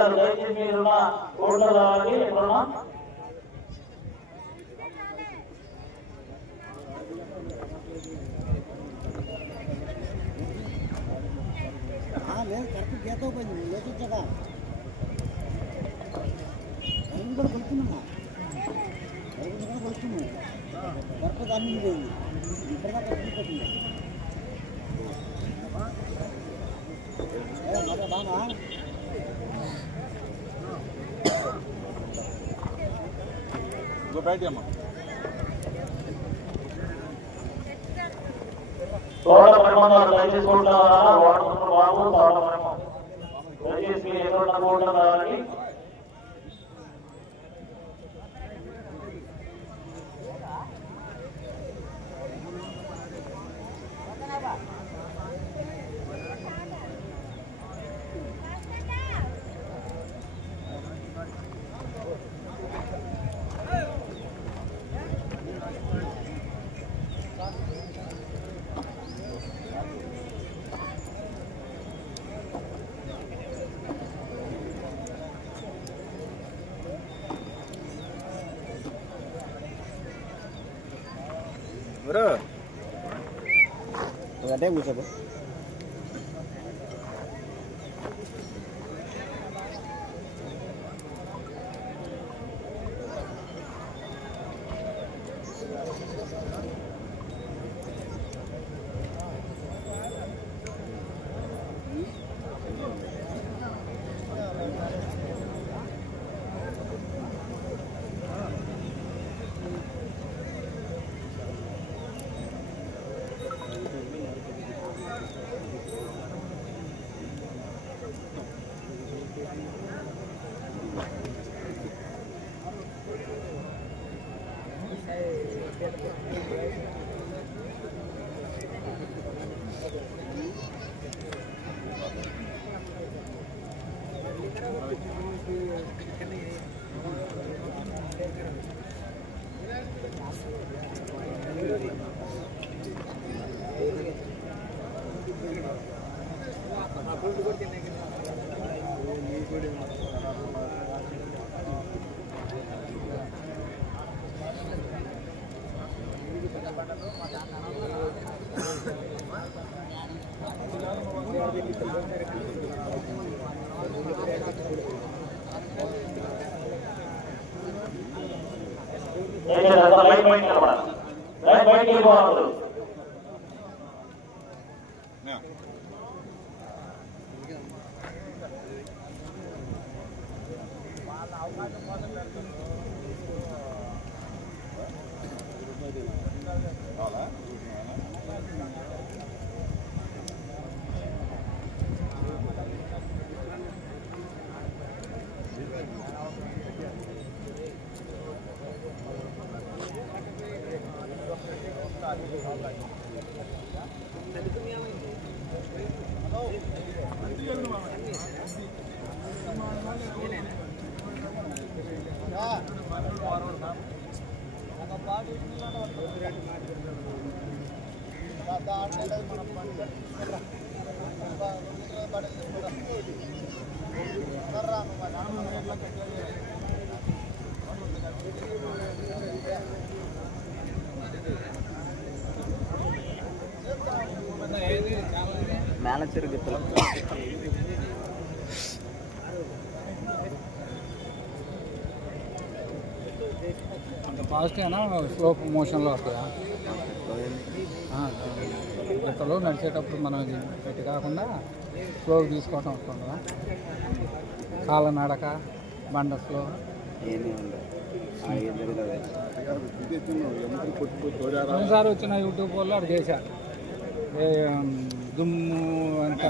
గారు దయచేసి మీరున్న కోర్టులో రావాలి ఎక్కడున్నా లేదు కరెక్ట్ గీత పోయింది లేచొచ్చాక కరెంట్ కూడా కొడుతున్నా కరెంట్ కూడా కొడుతుంది కరెక్ట్ దాని మీద పోయింది ఇప్పటిదాకా కట్టుకుంటుంది మరి బాగా తోట పరిమాణాలు దయచేసుకుంటున్నారా కోర్టులో రావాలా తోట పరిమాణం దయచేసి మీరు ఎక్కడున్న Bro. Ada yang bisa, Bro. నిలబడాలి దాన్ని బయటకు వెళ్ళిపోవాలి అవకాశం మొదలు పెడతారు ఫాస్ట్గానా స్లో మోషన్లో వస్తాయా? గీతలు నడిచేటప్పుడు మనం ఇది గట్టి కాకుండా స్లో తీసుకోవటం వస్తుందా కాళ్ళ నడక బండ స్లో ఒకసారి వచ్చిన యూట్యూబ్ వాళ్ళు అది చేశారు. దుమ్ము అంతా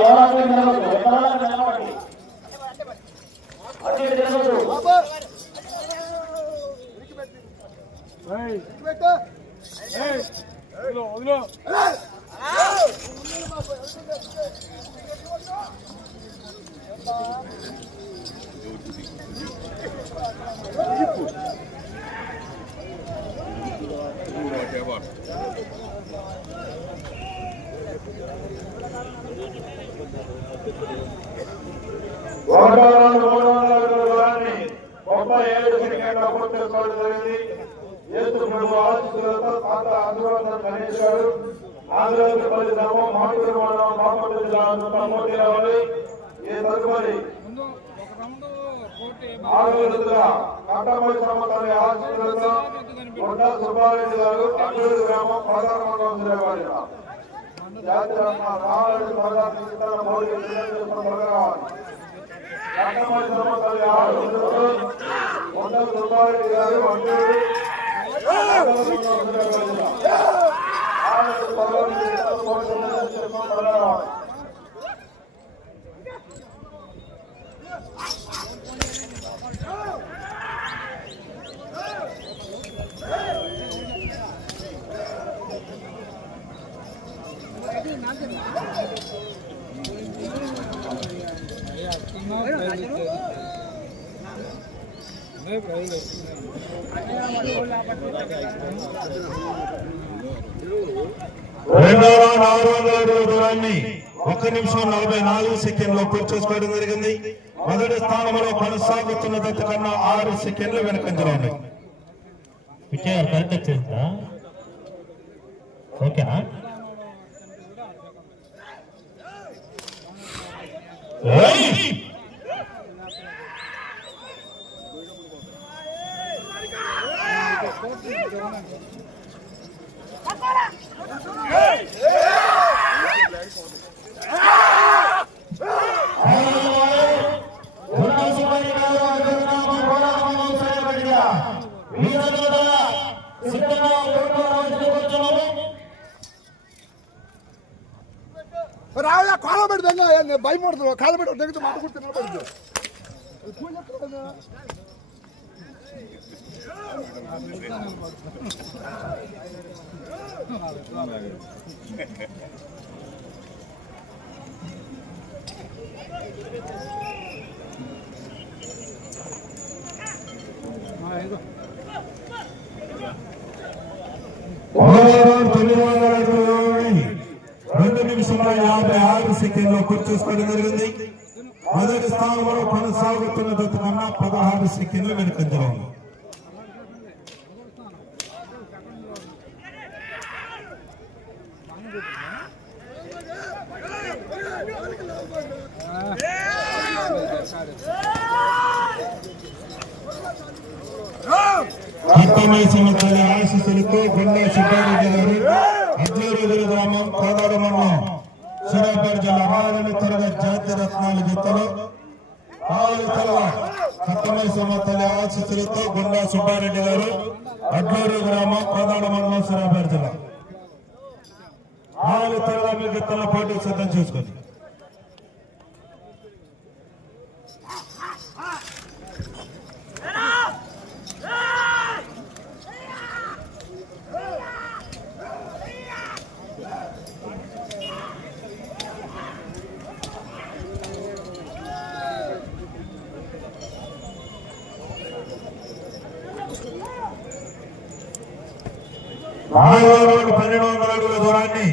ఎవరైనా నిలబడు ఎక్కడైనా నిలబడి అటు ఇటు తిరగదు ఏయ్ ఏయ్ వదిలో వదిలో. ಗಣೇಶ್ವರು ಆಂಧ್ರದಲ್ಲಿ ಬಂದಿದ್ದಾವೆ ಮಾಡಿದ್ರು ಮಾಡೋ ಬಾಪಟ್ಟಿದ್ದಾವೆ ಅಂತ ಮೋದಿ ಅವರೇ ಈ ತರುಮರಿ ಆಂಧ್ರದಿಂದ ಕಟ್ಟಮಡಿ ಸಮತಾರೆ ಆಶೀರ್ವಾದ ದೊಡ್ಡ ಸುಬ್ಬಾರೆಡ್ಡಿ ಗಾರು ಅಂಗೂರು ಗ್ರಾಮ ಪ್ರಧಾನ ಮಂತ್ರಿ ವಾರಿ త్వరగా రావాలి కట్టమల్లి శ్రమతల్లి రెండు వందల ఆరు రెండవ వందల అడుగుల దూరాన్ని ఒక నిమిషం నలభై నాలుగు సెకండ్లో పూర్తి చేసుకోవడం జరిగింది. మొదటి స్థానంలో కొనసాగుతున్న దత్త కన్నా ఆరు సెకండ్లు వెనకంజలో ఉన్నాయి విజయ్ కరెక్ట్ వచ్చేసిందా? ఓకేనా పెట్టి దగ్గర పూజ ఎక్కడ రెండు నిమిషంలో యాభై ఆరు సెకండ్లో పూర్తి చేసుకోవడం జరిగింది. మొదటి స్థానంలో కొనసాగుతున్న జత కన్నా పదహారు సెకండ్లు వెనుకంజలో ఉంది అత్తమై సంవత్సరాల ఆశీస్సులతో గుండా సుబ్బారెడ్డి గారు అద్దూరు గ్రామం కోదాడ మండలం సూర్యాపేట జిల్లా వారిని త్వరగా జాతి రత్నాలు జతలు ఆరు తల అత్తమై సంవత్సరాల ఆశీస్సులతో గుండా సుబ్బారెడ్డి గారు అడ్లూరు గ్రామం కోదాడ మండలం సూర్యాపేట ఆరు తరగతి మీ గీతల పోటీ సిద్ధం చేసుకుంది నాలుగు పన్నెండు వందల అడుగుల దూరాన్ని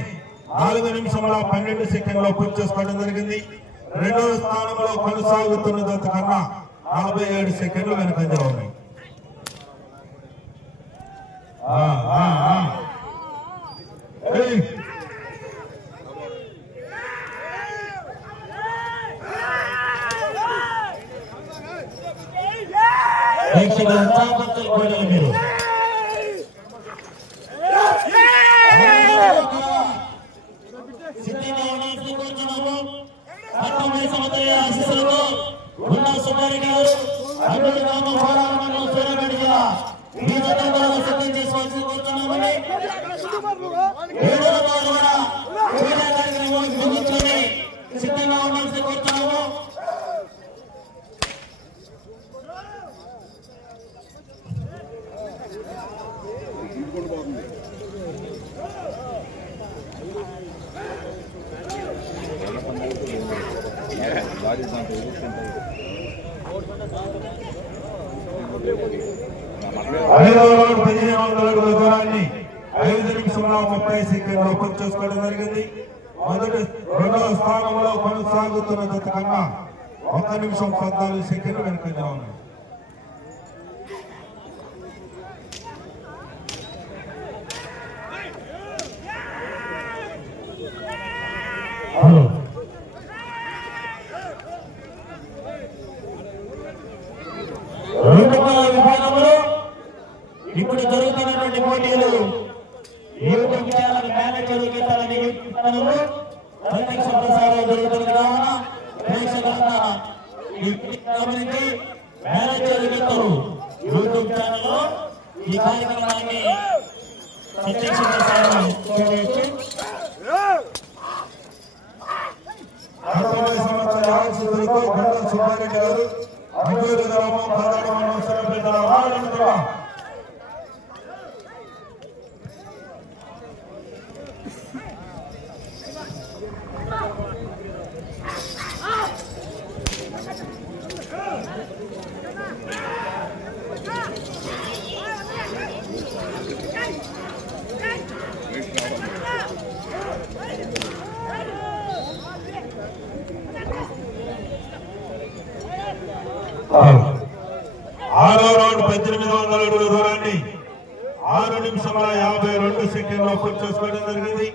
నాలుగు నిమిషముల స్థానంలో సెకండ్లో జరిగింది. రెండవ స్థానంలో కొనసాగుతున్న జత కన్నా నలభై ఏడు సెకండ్లు వెనుకంజలో ఉన్నాయి. ఆ, ఉన్న గారు అభివృద్ధి గ్రామ పోరాటం మండలం సూర్యాపేట జిల్లా మీ జతంలో సిద్ధం చేసుకోవాల్సి కోరుతున్నామని ఐదవ పదిహేను వందల అడుగుల దూరాన్ని ఐదు నిమిషంలో ముప్పై సెకండ్లో పూర్తి చేసుకోవడం జరిగింది. మొదటి రెండవ స్థానంలో కొనసాగుతున్న జత కన్నా ఒక నిమిషం పద్నాలుగు సెకండ్లు వెనుకంజలో ఉన్నాయి హలో. రెండు వందల విభాగంలో ఇప్పుడు జరుగుతున్నటువంటి పోటీలు యూట్యూబ్ ఛానల్ మేనేజర్ గీతాల నివేదికలు ప్రత్యక్ష ప్రసారం జరుగుతుంది కావున ప్రేక్షకులంతా గమనించి మేనేజర్ గీతలు యూట్యూబ్ ఛానల్లో ఈ కార్యక్రమాన్ని ప్రత్యక్ష ప్రసారం చేయవచ్చు పంతొమ్మిది సంవత్సరాల ఆశీస్సులతో గంట సుబ్బారెడ్డి గారు అడ్డూరు గ్రామం పదహారు మండలం సూర్యాపేట వారంగా ఆరో రౌండ్ పద్దెనిమిది వందల అడుగుల దూరాన్ని ఆరు నిమిషముల యాభై రెండు సెకండ్లో పూర్తి చేసుకోవడం జరిగింది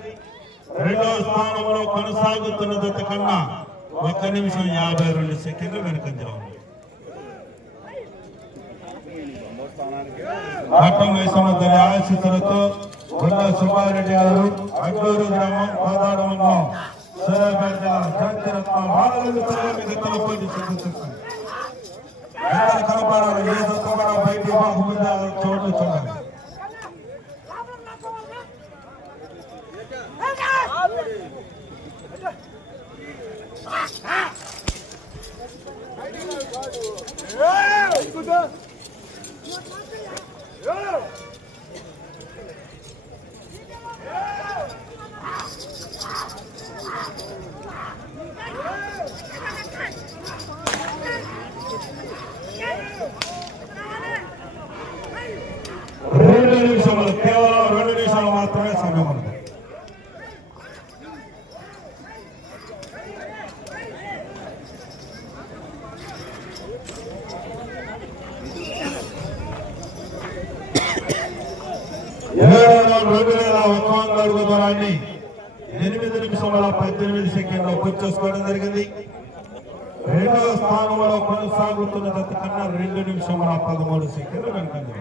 రెండవ స్థానంలో కొనసాగుతున్న జత కన్నా ఒక నిమిషం యాభై రెండు సెకండ్లు వెనుకంజలో ఉంది పట్టం వేసమద్దరి ఆశీస్సులతో గుండా సుబ్బారెడ్డి గారు అడ్డూరు గ్రామం కోదాడ మండలం సూర్యాపేట జిల్లా జాతిరత్న బాలలు మిగతా పోటీ సిద్ధిస్తుంది ఎక్కడ కనపడాలి ఏ దొక్కబడ బయట బాగుందా చోటు చూడాలి Cuidado! వందల పద్దెనిమిది సెకండ్లు వచ్చేసుకోవడం జరిగింది. రెండవ స్థానంలో కొనసాగుతున్న కన్నా రెండు నిమిషం పదమూడు సెకండ్లు వెనుకంది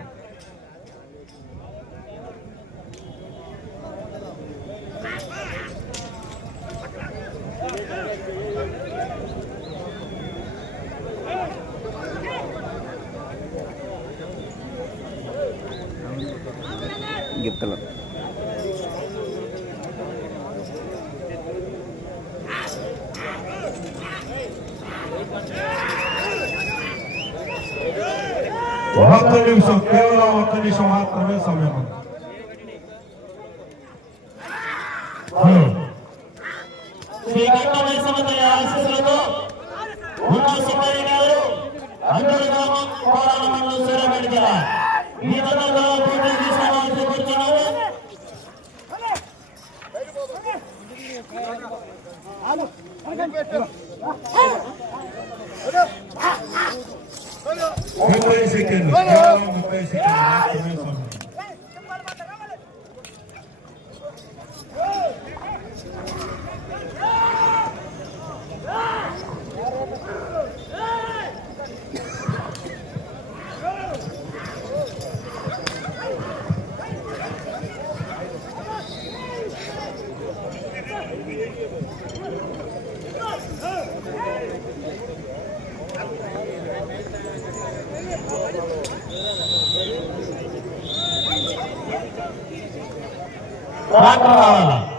ఒక్క నిమిషం కేవలం ఒక్క నిమిషం మాత్రమే సమయం ఉంది Yeah. Vai pra lá.